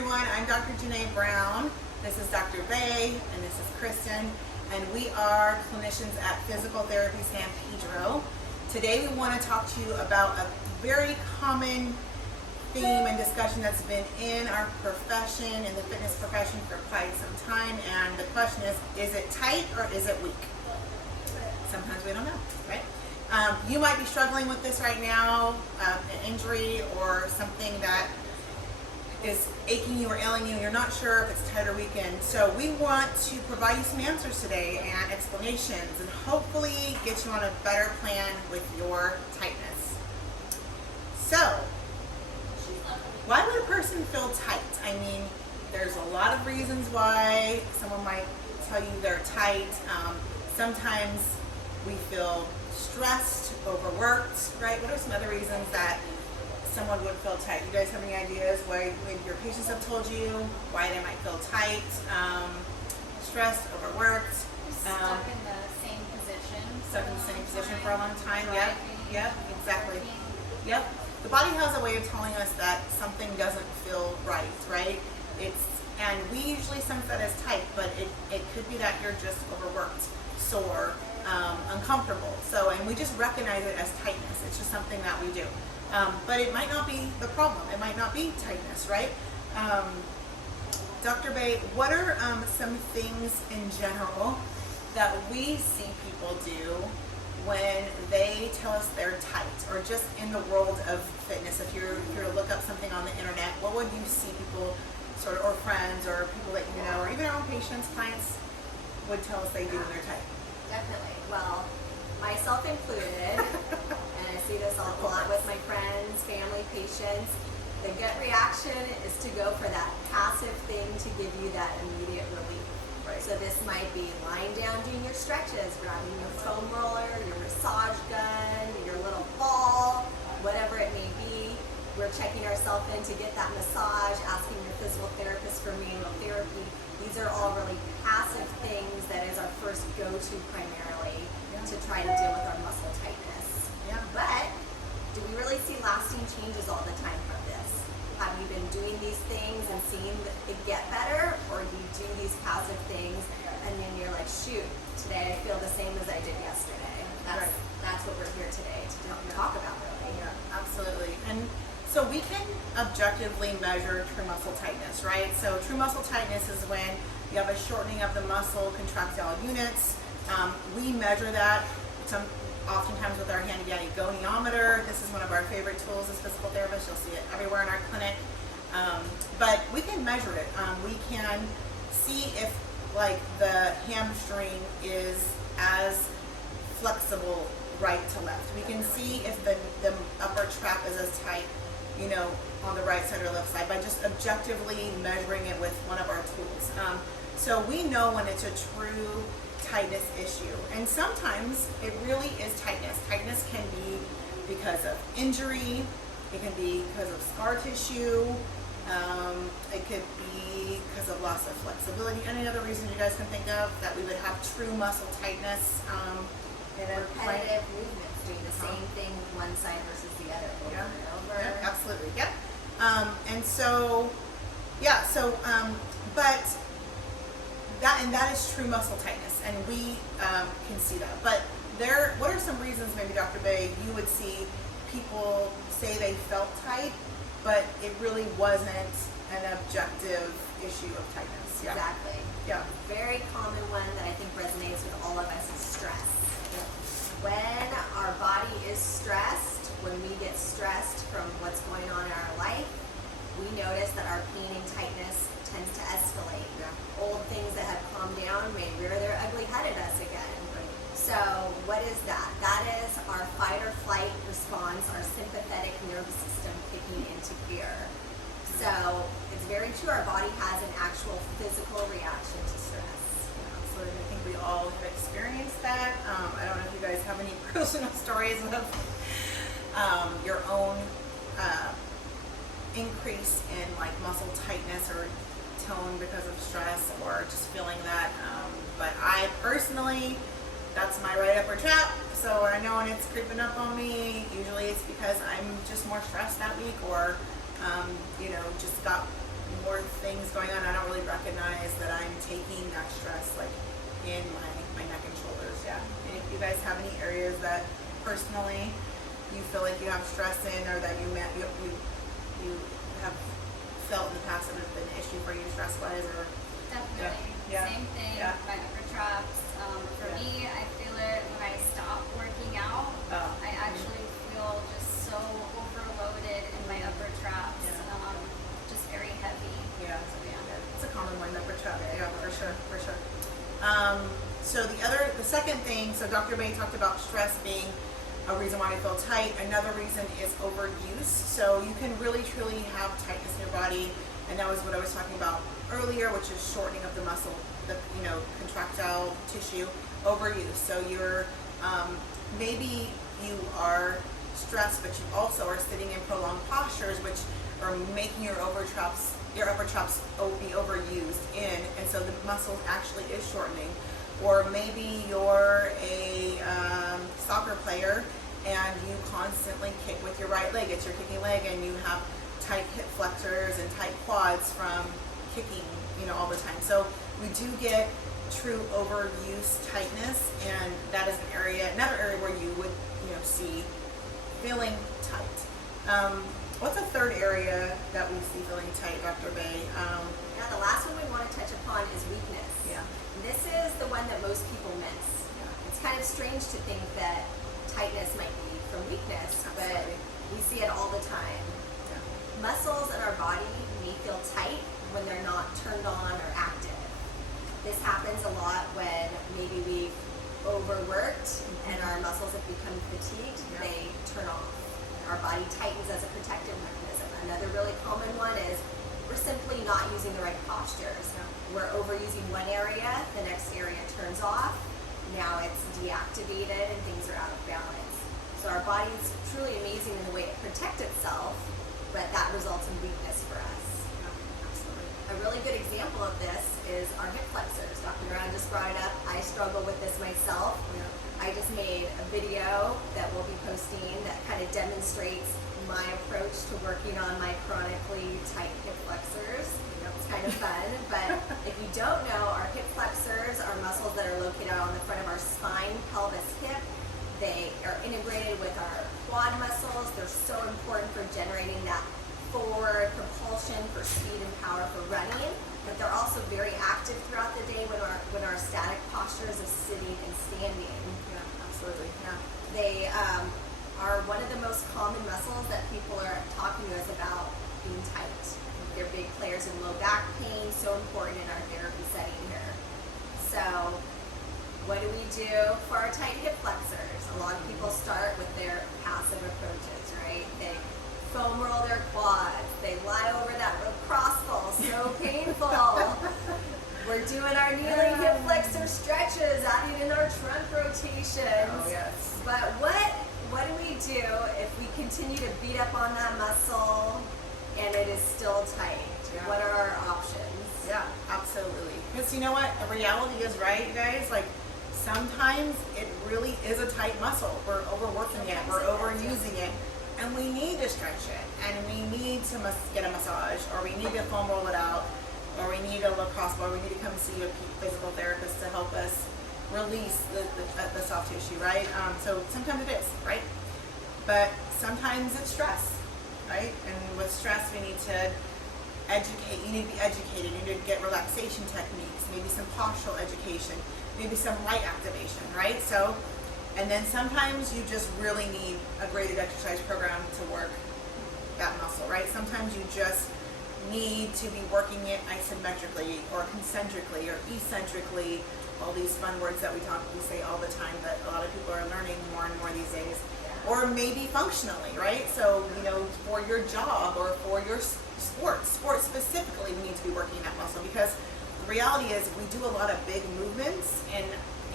everyone, I'm Dr. Janae Brown. This is Dr. Bay, and this is Kristen, and we are clinicians at Physical Therapy San Pedro. Today we want to talk to you about a very common theme and discussion that's been in our profession, in the fitness profession, for quite some time, and the question is it tight or is it weak? Sometimes we don't know, right? You might be struggling with this right now, an injury or something that is aching you or ailing you, and you're not sure if it's tight or weak. And so we want to provide you some answers today and explanations, and hopefully get you on a better plan with your tightness. So, why would a person feel tight? I mean, there's a lot of reasons why someone might tell you they're tight. Sometimes we feel stressed, overworked, right? What are some other reasons that someone would feel tight? You guys have any ideas why maybe your patients have told you why they might feel tight, stressed, overworked? Stuck in the same position. Stuck in the same position for a long time. Yep, exactly. Working. Yep. The body has a way of telling us that something doesn't feel right? And we usually sense that as tight, but it could be that you're just overworked, sore, uncomfortable. So, and we just recognize it as tightness. It's just something that we do. But it might not be the problem. It might not be tightness, right? Dr. Bay, what are some things in general that we see people do when they tell us they're tight, or just in the world of fitness? If you were to look up something on the internet, what would you see people sort of, or friends, or people that you know, or even our own patients, clients, would tell us they do when they're tight? Definitely. Well, myself included, and I see this a lot with my friends, family, patients. The gut reaction is to go for that passive thing to give you that immediate relief. Right. So this might be lying down doing your stretches, grabbing your foam roller, your massage gun, your little ball, whatever it may be. We're checking ourselves in to get that massage, asking your physical therapist for manual therapy. These are all really passive things that is our first go-to primarily to try to deal with our muscle tightness. Yeah. But do we really see lasting changes all the time from this? Have you been doing these things and seeing it get better, or do you do these passive things and then you're like, shoot, today I feel the same as I did yesterday? That's what we're here today to talk about, really. Yeah, absolutely. And so we can objectively measure true muscle tightness, right? So true muscle tightness is when you have a shortening of the muscle contractile units. We measure that oftentimes with our handy dandy goniometer. This is one of our favorite tools as physical therapists. You'll see it everywhere in our clinic. But we can measure it. We can see if, like, the hamstring is as flexible right to left. We can see if the upper trap is as tight, you know, on the right side or left side, by just objectively measuring it with one of our tools. So we know when it's a true tightness issue. And sometimes it really is tightness. Tightness can be because of injury, it can be because of scar tissue, it could be because of loss of flexibility. Any other reason you guys can think of that we would have true muscle tightness? Repetitive movements, doing the same thing one side versus the other over and over. Yeah, absolutely. Yep. And so, yeah, so, but that is true muscle tightness, and we can see that. But what are some reasons, maybe Dr. Bay, you would see people say they felt tight, but it really wasn't an objective issue of tightness? Yeah. Exactly. Yeah. Very common one that I think resonates with all of us is stress. Yeah. When our body is stressed, when we get stressed from what's going on in our life, we notice that our pain and tightness tends to escalate. Yeah. Old things that have calmed down may rear their ugly head at us again. Right. So what is that? That is our fight or flight response, our sympathetic nervous system kicking into gear. So it's very true, our body has an actual physical reaction to stress. Absolutely. I think we all have experienced that. I don't know if you guys have any personal stories of your own increase in, like, muscle tightness or tone because of stress, or just feeling that. But I personally, that's my right upper trap. So I know when it's creeping up on me, usually it's because I'm just more stressed that week, or just got more things going on. I don't really recognize that I'm taking that stress like in my neck and shoulders. Yeah. And if you guys have any areas that personally you feel like you have stress in, or that you have felt in the past that have been an issue for you stress wise, or Definitely. Yeah. Same thing. Yeah. My upper traps. For Yeah. me, I feel it when I stop working out. Oh. I actually feel just so overloaded in my upper traps. Yeah. Just very heavy. Yeah. So yeah. It's a common one, upper trap. Yeah, for sure. So the second thing, so Dr. Bay talked about stress being a reason why I feel tight. Another reason is overuse. So you can really truly have tightness in your body, and that was what I was talking about earlier, which is shortening of the muscle, the contractile tissue. Overuse. So you're maybe you are stressed, but you also are sitting in prolonged postures, which are making your upper traps be overused in, and so the muscle actually is shortening. Or maybe you're a soccer player and you constantly kick with your right leg. It's your kicking leg, and you have tight hip flexors and tight quads from kicking, all the time. So we do get true overuse tightness, and that is another area where you would, see feeling tight. What's a third area that we see feeling tight, Dr. Bay? Now, the last one we want to touch upon is weakness. Yeah. This is the one that most people miss. Yeah. It's kind of strange to think that tightness might be from weakness, but Absolutely. we see it all the time. Yeah. Muscles in our body may feel tight when they're not turned on or active. This happens a lot when maybe we've overworked and our muscles have become fatigued. Yeah. They turn off. Our body tightens as a protective mechanism. Another really common one is we're simply not using the right postures. Yeah. We're overusing one area, the next area turns off. Now it's deactivated and things are out of balance. So our body is truly amazing in the way it protects itself, but that results in weakness for us. Yeah, absolutely. A really good example of this is our hip flexors. Dr. Moran just brought it up. I struggle with this myself. Yeah. I just made a video that we'll be posting that kind of demonstrates my approach to working on my chronically tight hip flexors. It's kind of fun, but if you don't know, our hip flexors are muscles that are located on the front of our spine, pelvis, hip. They are integrated with our quad muscles. They're so important for generating that forward propulsion for speed and power for running, but they're also very active throughout the day when our static postures of sitting and standing. Yeah, absolutely. Yeah. They are one of the most common muscles that people are talking to us about being tight. They're big players in low back pain, so important in our therapy setting here. So what do we do for our tight hip flexors? A lot of people start with their passive approaches, right? They foam roll their quads. They lie over that lacrosse ball, so painful. We're doing our kneeling hip flexor stretches, adding in our trunk rotations. Oh, yes. But what do we do if we continue to beat up on that muscle and it is still tight? Yeah. What are our options? Yeah, absolutely. Because you know what? The reality is, right, you guys? Like, sometimes it really is a tight muscle. We're overworking it. We're overusing it. And we need to stretch it. And we need to get a massage. Or we need to foam roll it out. Or we need a lacrosse ball. Or we need to come see a physical therapist to help us release the soft tissue, right? So sometimes it is, right? But sometimes it's stress, right? And with stress, we need to educate. You need to be educated. You need to get relaxation techniques, maybe some postural education, maybe some light activation, right? So, and then sometimes you just really need a graded exercise program to work that muscle, right? Sometimes you just need to be working it isometrically or concentrically or eccentrically, all these fun words that we say all the time that a lot of people are learning more and more these days. Or maybe functionally, right? So, for your job or for your sports specifically, we need to be working that muscle, because the reality is we do a lot of big movements in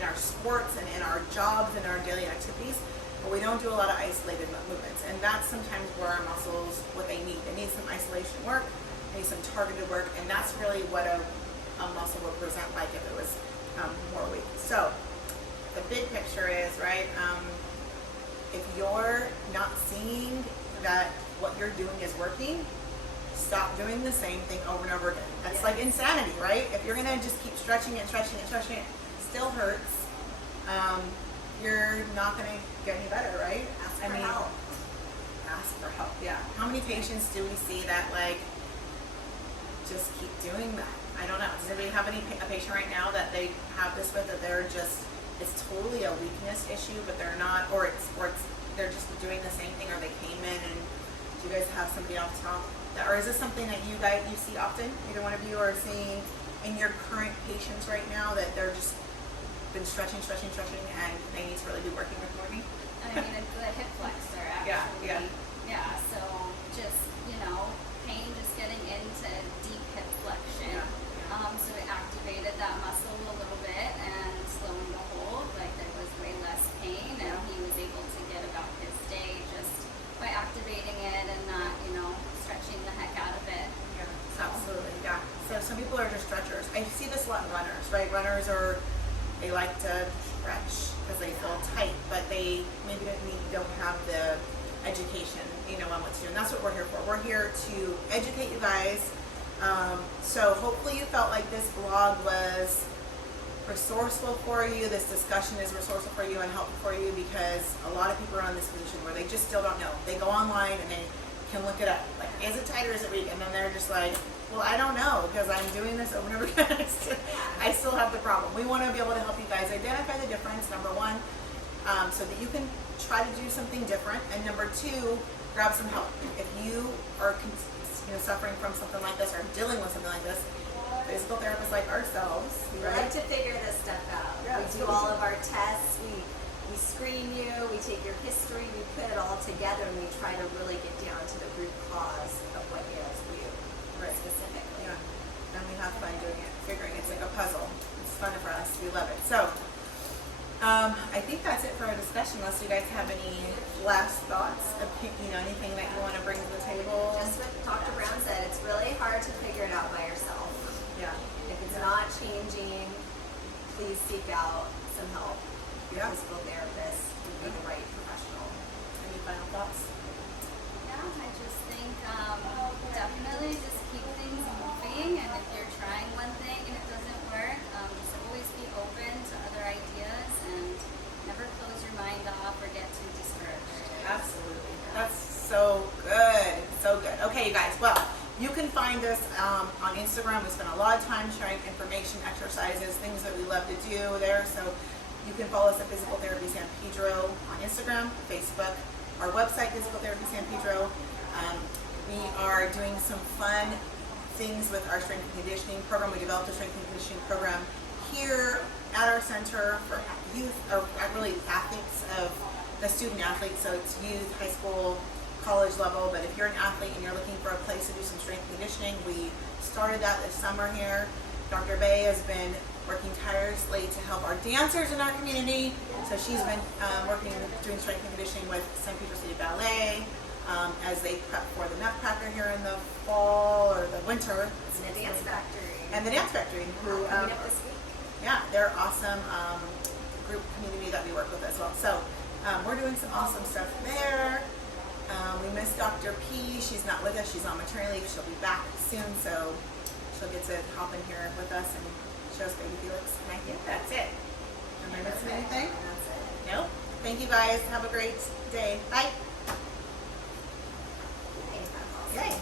our sports and in our jobs and our daily activities, but we don't do a lot of isolated movements. And that's sometimes where our muscles, what they need. They need some isolation work, they need some targeted work, and that's really what a muscle would present like if it was more weak. So the big picture is, right, if you're not seeing that what you're doing is working, stop doing the same thing over and over again. That's Yeah. like insanity, right? If you're gonna just keep stretching it, still hurts, you're not gonna get any better, right? Ask for help. Ask for help, yeah. How many patients do we see that like just keep doing that? I don't know. Does anybody have a patient right now that they have this with, that they're just, it's totally a weakness issue, but they're not, or it's they're just doing the same thing, or they came in and do you guys have somebody off top? Or is this something that you see often? Either one of you are seeing in your current patients right now that they're just been stretching, and they need to really be working with more? I mean, it's the hip flexor actually. Yeah. So just, pain just getting into deep hip flexion. Yeah. So it activated that muscle a little bit, and lo and behold, like there was way less pain, and he was able to get about his day just by activating it and not, stretching the heck out of it. Yeah, absolutely, yeah. So some people are just stretchers. I see this a lot in runners, right? Runners they like to stretch because they feel tight, but they maybe don't have the education, on what to do. And that's what we're here for. We're here to educate you guys. So hopefully you felt like this blog was resourceful for you. This discussion is resourceful for you and helpful for you, because a lot of people are in this position where they just still don't know. They go online and they can look it up. Like, is it tight or is it weak? And then they're just like, well, I don't know, because I'm doing this over and over again. I still have the problem. We want to be able to help you guys identify the difference, number one, so that you can try to do something different. And number two, grab some help. If you are suffering from something like this or dealing with something like this, physical therapists like ourselves, We like to figure this stuff out. Yeah, We that's do what we all do. of our tests. We screen you. We take your history. We put it all together, and we try to really get down to the root cause of what ails you specifically. Yeah, and we have fun doing it, figuring it's like a puzzle. It's fun for us. We love it. So, I think that's it for our discussion. Unless you guys have any last thoughts, anything that you want to bring to the table. Just what Dr. Brown said, it's really hard to figure it out by yourself. Yeah. If it's not changing, please seek out some help. Your Yeah. physical therapist would be the right professional. Any final thoughts? Yeah, I just think definitely just keep things moving, and if you're trying one thing and it doesn't work, just always be open to other ideas and never close your mind off or get too discouraged. Absolutely. That's so good. So good. Okay, you guys. Well, you can find us on Instagram. We spend a lot of time sharing information, exercises, things that we love to do there. So you can follow us at Physical Therapy San Pedro on Instagram, Facebook, our website, Physical Therapy San Pedro. We are doing some fun things with our strength and conditioning program. We developed a strength and conditioning program here at our center for youth, or really athletes, of the student athletes. So it's youth, high school, college level. But if you're an athlete and you're looking for a place to do some strength and conditioning, we started that this summer here. Dr. Bay has been working tirelessly to help our dancers in our community. So she's been doing strength and conditioning with San Pedro City Ballet as they prep for the Nutcracker here in the fall or the winter. And the Dance Factory. And the Dance Factory, who coming up this week. yeah, they're awesome group community that we work with as well. So we're doing some awesome stuff there. We miss Dr. P. She's not with us. She's on maternity leave. She'll be back soon, so she'll get to hop in here with us and show us baby Felix. And I think that's it. Am I missing anything? That's it. Nope. Thank you guys. Have a great day. Bye. Thanks, that's all. Yay.